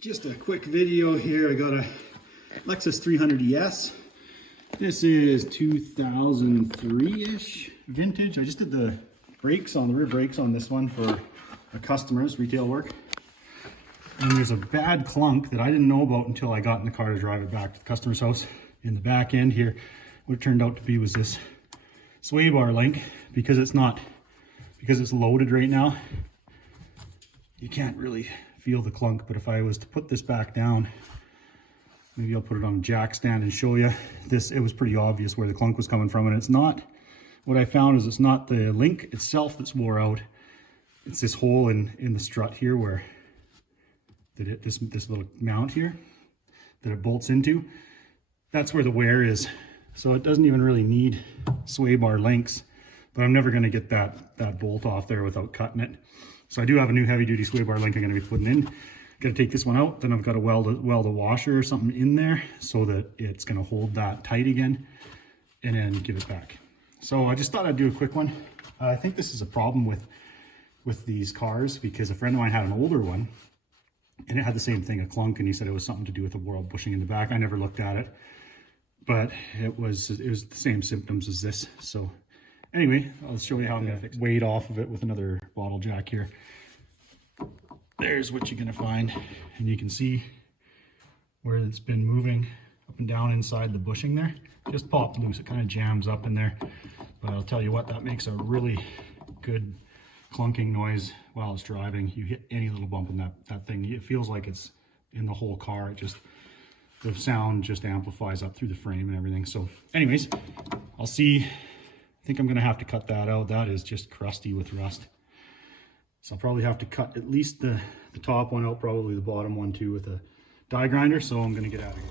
Just a quick video here. I got a Lexus 300 ES. This is 2003-ish vintage. I just did the brakes on the rear brakes on this one for a customer's retail work. And there's a bad clunk that I didn't know about until I got in the car to drive it back to the customer's house. In the back end here, what it turned out to be was this sway bar link. Because it's loaded right now, you can't really feel the clunk. But if I was to put this back down, maybe I'll put it on a jack stand and show you this. It was pretty obvious where the clunk was coming from, and it's not, what I found is it's not the link itself that's wore out. It's this hole in the strut here where this little mount here that it bolts into. That's where the wear is. So it doesn't even really need sway bar links, but I'm never going to get that bolt off there without cutting it. So I do have a new heavy duty sway bar link I'm going to be putting in. Got to take this one out, then I've got to weld a washer or something in there so that it's going to hold that tight again, and then give it back. So I just thought I'd do a quick one. I think this is a problem with these cars, because a friend of mine had an older one and it had the same thing, a clunk, and he said it was something to do with the wheel bushing in the back. I never looked at it, but it was the same symptoms as this. So anyway, I'll show you how I'm going to fix it. Weight off of it with another bottle jack here. There's what you're going to find, and you can see where it's been moving up and down inside the bushing there. Just popped loose. It kind of jams up in there, but I'll tell you what, that makes a really good clunking noise while it's driving. You hit any little bump in that thing, it feels like it's in the whole car. The sound just amplifies up through the frame and everything. So anyways, I'll see. I think I'm gonna have to cut that out. That is just crusty with rust. So I'll probably have to cut at least the top one out, probably the bottom one too, with a die grinder. So I'm gonna get out of here.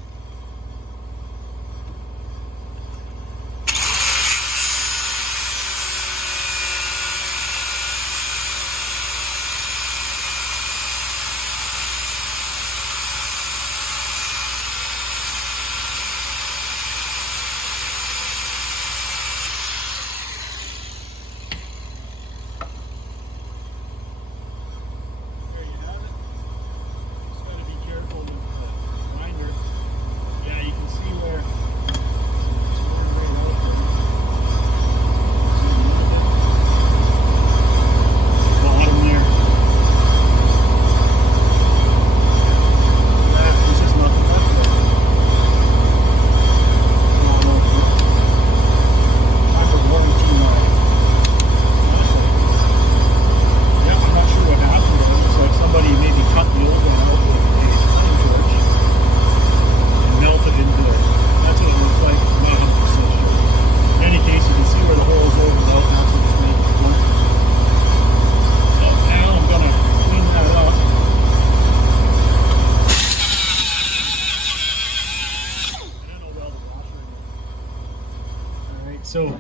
So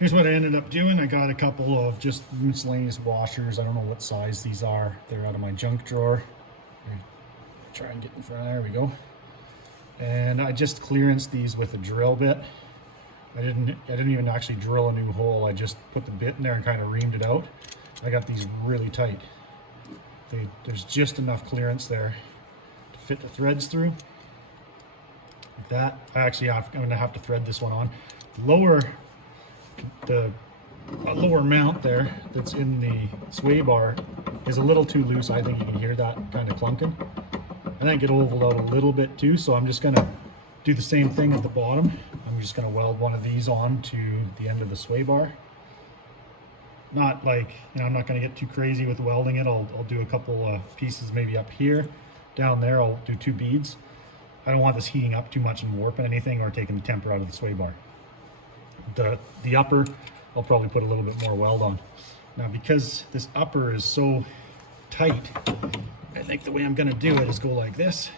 here's what I ended up doing. I got a couple of just miscellaneous washers. I don't know what size these are. They're out of my junk drawer. Try and get in front. There we go. And I just clearanced these with a drill bit. I didn't even actually drill a new hole. I just put the bit in there and kind of reamed it out. I got these really tight. There's just enough clearance there to fit the threads through. Like that. I'm going to have to thread this one on. The lower mount there that's in the sway bar is a little too loose. I think you can hear that kind of clunking. I think it ovaled out a little bit too, so I'm just going to do the same thing at the bottom. I'm just going to weld one of these on to the end of the sway bar. Not like, I'm not going to get too crazy with welding it. I'll do a couple of pieces maybe up here. Down there I'll do 2 beads. I don't want this heating up too much and warping anything or taking the temper out of the sway bar. The upper, I'll probably put a little bit more weld on. Now, because this upper is so tight, I think the way I'm going to do it is go like this.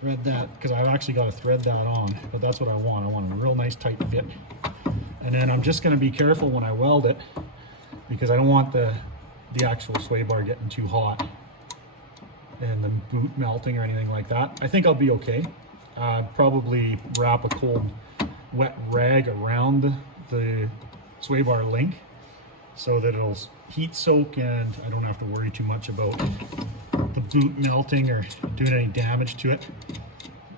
Thread that, because I've actually got to thread that on, but that's what I want. I want a real nice tight fit. And then I'm just going to be careful when I weld it, because I don't want the actual sway bar getting too hot and the boot melting or anything like that. I think I'll be okay. Probably wrap a cold wet rag around the sway bar link so that it'll heat soak and I don't have to worry too much about the boot melting or doing any damage to it. I'm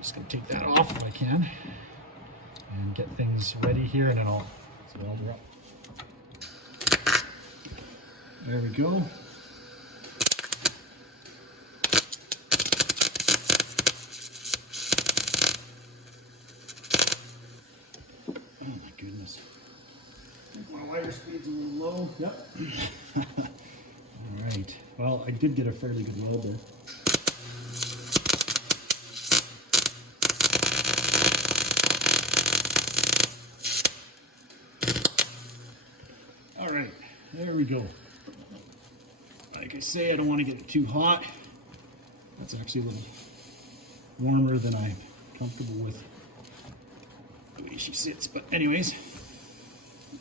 just gonna take that off if I can and get things ready here, and then I'll weld her up. There we go. Oh my goodness. My wire speed's a little low. Yep. All right. Well, I did get a fairly good weld there. All right. There we go. Like I say, I don't want to get it too hot. That's actually a little warmer than I'm comfortable with the way she sits. But anyways,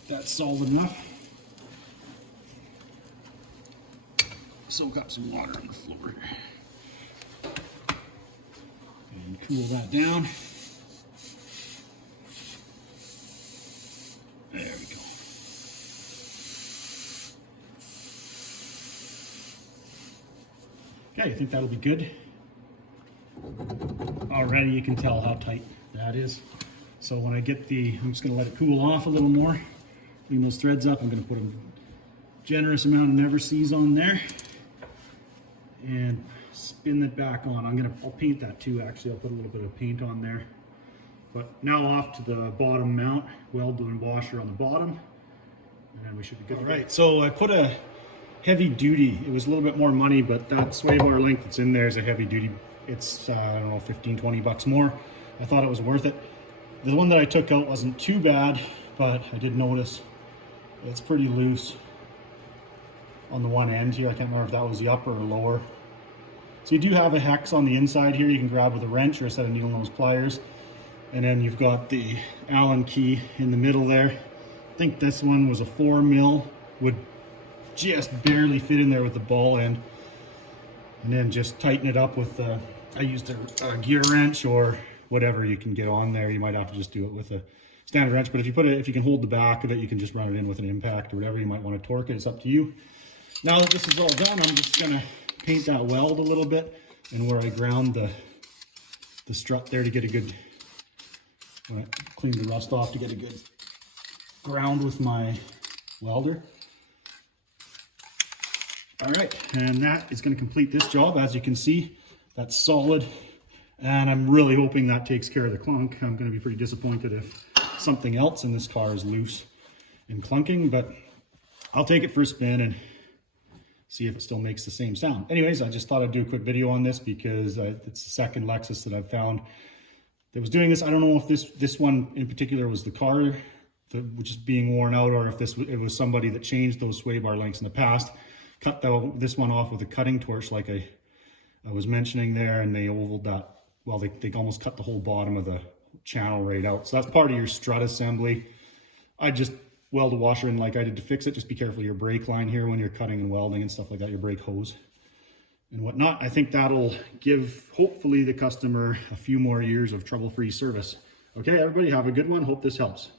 that's solid enough. Soak up some water on the floor and cool that down. There we go. Okay, I think that'll be good. Already you can tell how tight that is. So when I get I'm just gonna let it cool off a little more. Clean those threads up. I'm gonna put a generous amount of Never Seas on there and spin it back on. I'll paint that too, actually. I'll put a little bit of paint on there. But now off to the bottom mount, weld and washer on the bottom, and then we should be good. All right, so I put a heavy duty. It was a little bit more money, but that sway bar length that's in there is a heavy duty. It's, I don't know, 15, 20 bucks more. I thought it was worth it. The one that I took out wasn't too bad, but I did notice it's pretty loose on the one end here. I can't remember if that was the upper or lower. So you do have a hex on the inside here you can grab with a wrench or a set of needle nose pliers. And then you've got the Allen key in the middle there. I think this one was a 4 mil, would just barely fit in there with the ball end. And then just tighten it up with, I used a gear wrench or whatever you can get on there. You might have to just do it with a standard wrench, but if you can hold the back of it, you can just run it in with an impact or whatever. You might want to torque it, it's up to you. Now that this is all done, I'm just gonna paint that weld a little bit, and where I ground the strut there to get a good, when I clean the rust off, to get a good ground with my welder. All right, and that is going to complete this job. As you can see, that's solid, and I'm really hoping that takes care of the clunk. I'm going to be pretty disappointed if something else in this car is loose and clunking, but I'll take it for a spin and see if it still makes the same sound. Anyways, I just thought I'd do a quick video on this because it's the second Lexus that I've found that was doing this. I don't know if this one in particular was the car which is being worn out, or if it was somebody that changed those sway bar lengths in the past. Cut this one off with a cutting torch like I was mentioning there, and they ovaled that. Well, they almost cut the whole bottom of the channel right out. So that's part of your strut assembly. I just weld a washer in like I did to fix it. Just be careful of your brake line here when you're cutting and welding and stuff like that, your brake hose and whatnot. I think that'll give, hopefully, the customer a few more years of trouble-free service. Okay, everybody, have a good one. Hope this helps.